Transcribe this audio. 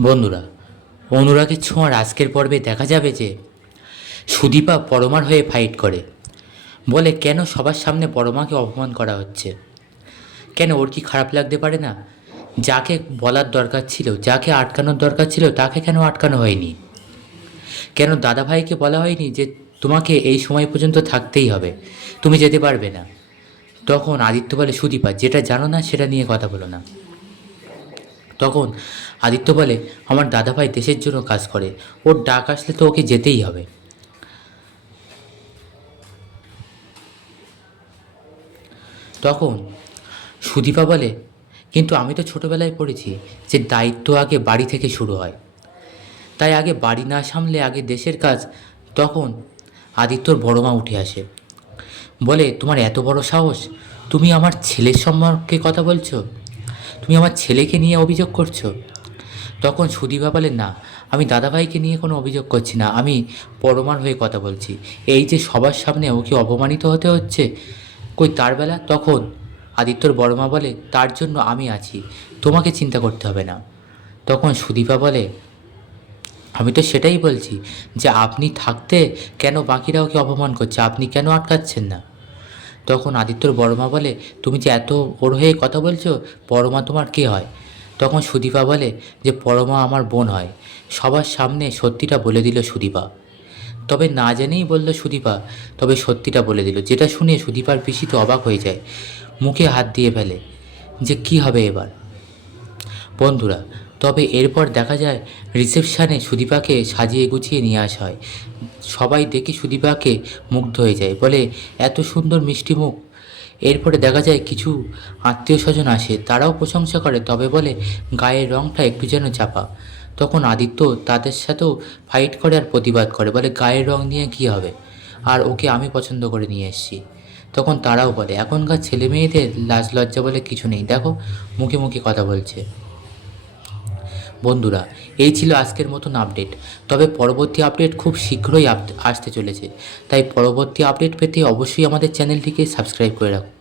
বন্ধুরা, অনুরাগের ছোঁয়ার আজকের পর্বে দেখা যাবে যে সুদীপা পরমার হয়ে ফাইট করে। বলে, কেন সবার সামনে পরমাকে অপমান করা হচ্ছে? কেন ওর কি খারাপ লাগতে পারে না? যাকে বলার দরকার ছিল, যাকে আটকানোর দরকার ছিল, তাকে কেন আটকানো হয়নি? কেন দাদাভাইকে বলা হয়নি যে তোমাকে এই সময় পর্যন্ত থাকতেই হবে? তুমি যেতে পারবে না। তখন আদিত্য বলে, সুদীপা, যেটা জানো না, সেটা নিয়ে কথা বলো না। তখন আদিত্য বলে, আমার দাদাভাই দেশের জন্য কাজ করে। ওর ডাক আসলে তো ওকে যেতেই হবে। তখন সুদীপা বলে, কিন্তু আমি তো ছোটোবেলায় পড়েছি যে দায়িত্ব আগে বাড়ি থেকে শুরু হয়। তাই আগে বাড়ি না সামলে আগে দেশের কাজ তখন আদিত্যর বড় মা উঠে আসে। বলে, তোমার এত বড় সাহস? তুমি আমার ছেলের সম্পর্কে কথা বলছো? তুমি আমার ছেলেকে নিয়ে অভিযোগ করছ? তখন সুদীপা বলেন না, আমি দাদাভাইকে নিয়ে কোনো অভিযোগ করছি না। আমি পরমার হয়ে কথা বলছি। এই যে সবার সামনে ওকে অপমানিত হতে হচ্ছে, কই তার বেলা? তখন আদিত্যর বড়মা বলে, তার জন্য আমি আছি, তোমাকে চিন্তা করতে হবে না। তখন সুদীপা বলে, আমি তো সেটাই বলছি যে আপনি থাকতে কেন বাকিরা ওকে অপমান করছে? আপনি কেন আটকাচ্ছেন না? তখন আদিত্যর বড়মা বলে, তুমি যে এত ওর হয়ে কথা বলছো, পরমা তোমার কে হয়? তখন সুদীপা বলে, যে পরমা আমার বোন হয়। সবার সামনে সত্যিটা বলে দিল সুদীপা। তবে না জেনেই বলল সুদীপা, তবে সত্যিটা বলে দিল, যেটা শুনে সুদীপার পিসি তো অবাক হয়ে যায়। মুখে হাত দিয়ে ফেলে, যে কি হবে এবার? বন্ধুরা তবে এরপর দেখা যায়, রিসেপশানে সুদীপাকে সাজিয়ে গুছিয়ে নিয়ে আসা হয়। সবাই দেখে সুদীপাকে মুগ্ধ হয়ে যায়, বলে, এত সুন্দর মিষ্টি মুখ। এরপরে দেখা যায়, কিছু আত্মীয় স্বজন আসে, তারাও প্রশংসা করে, তবে বলে, গায়ের রঙটা একটু যেন চাপা। তখন আদিত্য তাদের সাথেও ফাইট করে আর প্রতিবাদ করে, বলে, গায়ের রং নিয়ে কী হবে? আর ওকে আমি পছন্দ করে নিয়ে এসেছি। তখন তারাও বলে, এখনকার ছেলে মেয়েদের লাজ লজ্জা বলে কিছু নেই। দেখো, মুখে মুখে কথা বলছে। বন্ধুরা, এই ছিল আজকের মতন আপডেট তবে পরবর্তী আপডেট খুব শীঘ্রই আসতে চলেছে। তাই পরবর্তী আপডেট পেতে অবশ্যই আমাদের চ্যানেলটিকে সাবস্ক্রাইব করে রাখুন।